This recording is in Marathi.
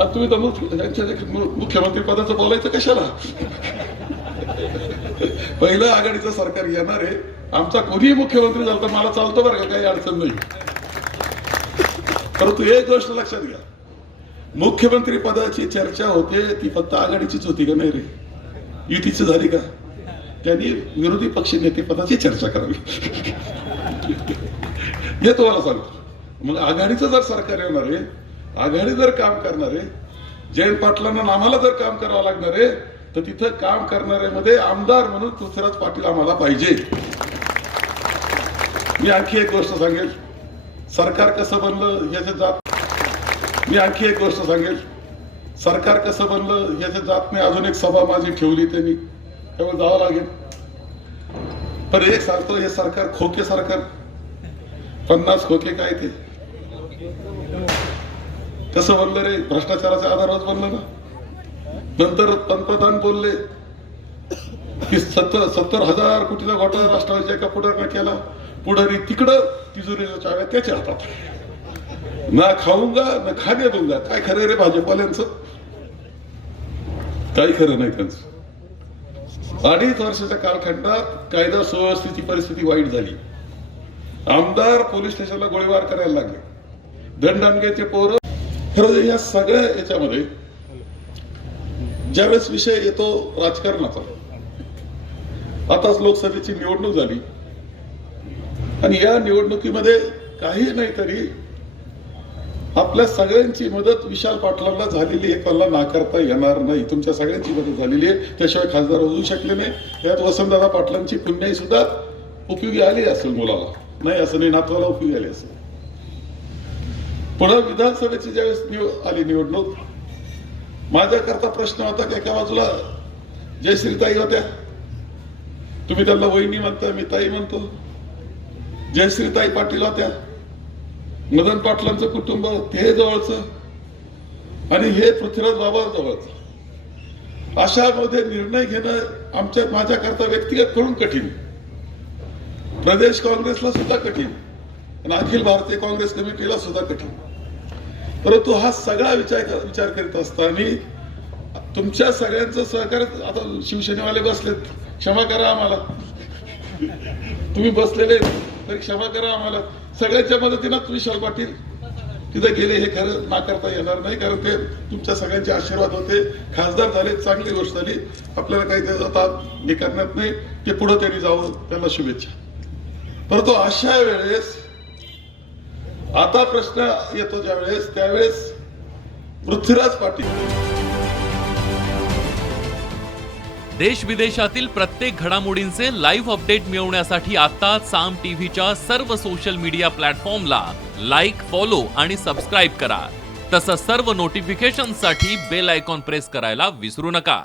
आता तुम्ही तर मुख्यमंत्री पदाचं बोलायचं कशाला? पहिलं आघाडीचं सरकार येणार आहे, आमचा कोणीही मुख्यमंत्री झाला तर मला चालतो बरं का, काही अडचण नाही. परंतु एक गोष्ट लक्षात घ्या, मुख्यमंत्री पदाची चर्चा होते ती फक्त आघाडीचीच होती का? नाही रे, युतीची झाली का? त्यांनी विरोधी पक्ष नेते पदाची चर्चा करावी. हे तुम्हाला सांगतो. मग आघाडीचं जर सरकार येणार आहे, आघाडी जर काम करणार आहे, जयंत पाटलांना आम्हाला जर काम करावं लागणार आहे, तर तिथं काम करणाऱ्यामध्ये आमदार म्हणून पृथ्वीराज पाटील आम्हाला पाहिजे. मी आणखी एक गोष्ट सांगेल, सरकार कसं बनलं याच्या जात मी आणखी एक गोष्ट सांगेल, सरकार कसं बनलं याच्या जात मी अजून एक सभा माझी ठेवली, त्यांनी त्यामुळे जावं लागेल. पण एक सांगतो, हे सरकार खोके सरकार, 50 खोके काय ते कसं बनलं रे? भ्रष्टाचाराच्या आधारावर बनलं ना. नंतर पंतप्रधान बोलले की 70,000 कोटीचा घोटाळा राष्ट्रवादीच्या एका पुढाऱ्यानं केला. पुढारी तिकडं तिजोरीच्या चाव्या त्याच्या हातात, ना खाऊंगा ना खाणे दूंगा. काय खरं रे भाजपवाल्यांचं? काही खरं नाही त्यांचं. 2.5 वर्षाच्या कालखंडात कायदा सुव्यवस्थेची परिस्थिती वाईट झाली. आमदार पोलीस स्टेशनला गोळीबार करायला लागले, दंडांग्याचे पोरं. खरं या सगळ्या याच्यामध्ये ज्यावेळेस विषय येतो राजकारणाचा, आताच लोकसभेची निवडणूक झाली आणि या निवडणुकीमध्ये काही नाही तरी आपल्या सगळ्यांची मदत विशाल पाटलांना झालेली आहे, त्याला नाकारता येणार नाही. तुमच्या सगळ्यांची मदत झालेली आहे, त्याशिवाय खासदार होऊ शकले नाही. त्यात वसंतदादा पाटलांची पुण्याई सुद्धा उपयोगी आली असेल, मुलाला नाही असं नाही, नातवाला उपयोगी आली असेल. पुन्हा विधानसभेची ज्यावेळेस आली निवडणूक, माझ्याकरता प्रश्न होता की एका बाजूला जयश्रीताई होत्या, तुम्ही त्यांना वहिनी म्हणता, मी ताई म्हणतो. जयश्रीताई पाटील होत्या, मदन पाटलांचं कुटुंब ते जवळचं आणि हे पृथ्वीराज बाबा जवळचं. अशामध्ये निर्णय घेणं माझ्याकरता व्यक्तिगत करून कठीण, प्रदेश काँग्रेसला सुद्धा कठीण आणि अखिल भारतीय काँग्रेस कमिटीला सुद्धा कठीण. परंतु हा सगळा विचार करीत असताना तुमच्या सगळ्यांचं सहकार्य, आता शिवसेनेवाले बसलेत, क्षमा करा आम्हाला, तुम्ही बसलेले तरी क्षमा करा आम्हाला. सगळ्यांच्या मदतीनं विशाल पाटील तिथे गेले, हे खरं नाकारता येणार नाही, कारण ते तुमच्या सगळ्यांचे आशीर्वाद होते. खासदार झाले, चांगली गोष्ट झाली. आपल्याला काही आता निकारण्यात नाही, ते पुढे त्यांनी जावं, त्यांना शुभेच्छा. परंतु अशा वेळेस आता प्रश्न येतो ज्यावेळेस, त्यावेळेस पृथ्वीराज पाटील. देश विदेशातील प्रत्येक घडामोडींचे लाईव्ह अपडेट मिळवण्यासाठी आता साम टीव्हीच्या सर्व सोशल मीडिया प्लॅटफॉर्मला लाईक, फॉलो आणि सबस्क्राईब करा. तसंच सर्व नोटिफिकेशनसाठी बेल आयकॉन प्रेस करायला विसरू नका.